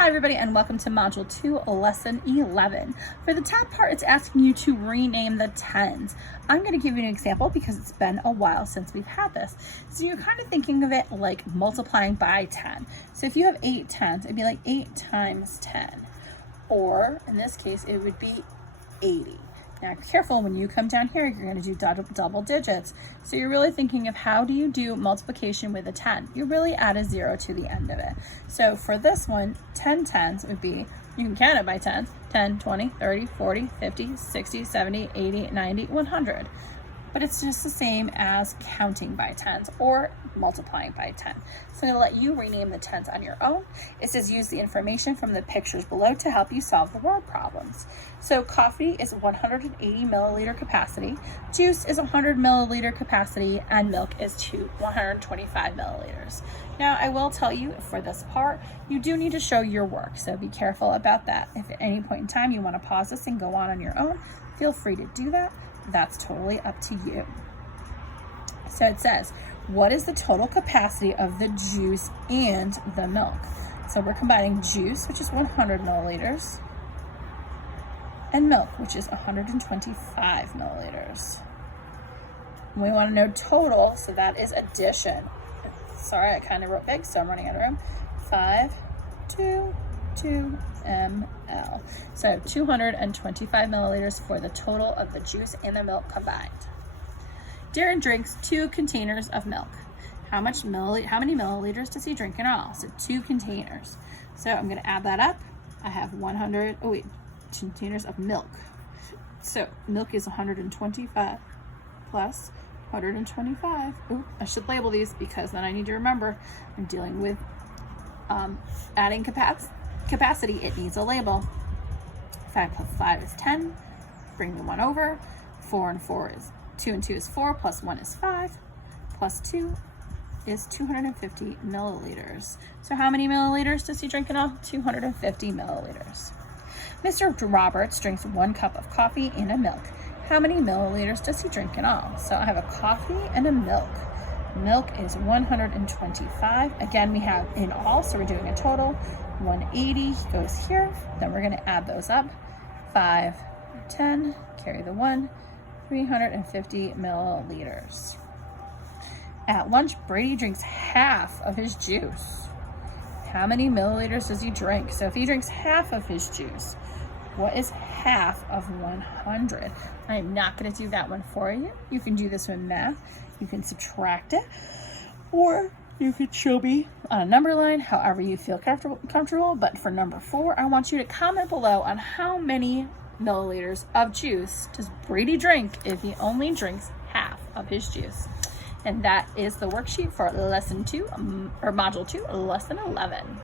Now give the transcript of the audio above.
Hi everybody and welcome to Module 2, Lesson 11. For the top part, it's asking you to rename the tens. I'm going to give you an example because it's been a while since we've had this. So you're kind of thinking of it like multiplying by 10. So if you have 8 tens, it'd be like 8 times 10. Or in this case, it would be 80. Now, careful, when you come down here, you're going to do double digits. So you're really thinking of how do you do multiplication with a 10? You really add a 0 to the end of it. So for this one, 10 tens would be, you can count it by 10, 10, 20, 30, 40, 50, 60, 70, 80, 90, 100. But it's just the same as counting by tens or multiplying by 10. So I'm going to let you rename the tens on your own. It says use the information from the pictures below to help you solve the word problems. So coffee is 180 milliliter capacity, juice is 100 milliliter capacity, and milk is 125 milliliters. Now I will tell you for this part, you do need to show your work, so be careful about that. If at any point in time you want to pause this and go on your own, feel free to do that. That's totally up to you. So it says, what is the total capacity of the juice and the milk? So we're combining juice, which is 100 milliliters, and milk, which is 125 milliliters. We want to know total, so that is addition. Sorry, I kind of wrote big, so I'm running out of room. 5, 2, 2 ml. So 225 milliliters for the total of the juice and the milk combined. Darren drinks 2 containers of milk. How many milliliters does he drink in all? So 2 containers. So I'm going to add that up. I have 2 containers of milk. So milk is 125 plus 125. Ooh, I should label these because then I need to remember I'm dealing with adding capacity. It needs a label. 5 plus 5 is 10. Bring the 1 over. 4 and 4 is 2 and 2 is 4 plus 1 is 5 plus 2 is 250 milliliters. So how many milliliters does he drink in all? 250 milliliters. Mr. Roberts drinks 1 cup of coffee and a milk. How many milliliters does he drink in all? So I have a coffee and a milk. Milk is 125. Again, we have in all, so we're doing a total. 180 goes here. Then we're going to add those up. 5, 10, carry the 1, 350 milliliters. At lunch, Brady drinks half of his juice. How many milliliters does he drink? So if he drinks half of his juice, what is half of 100? I'm not going to do that one for you. You can do this with math. You can subtract it, or you could show me on a number line, however you feel comfortable. But for number 4, I want you to comment below on how many milliliters of juice does Brady drink if he only drinks half of his juice. And that is the worksheet for lesson 2, or module 2, lesson 11.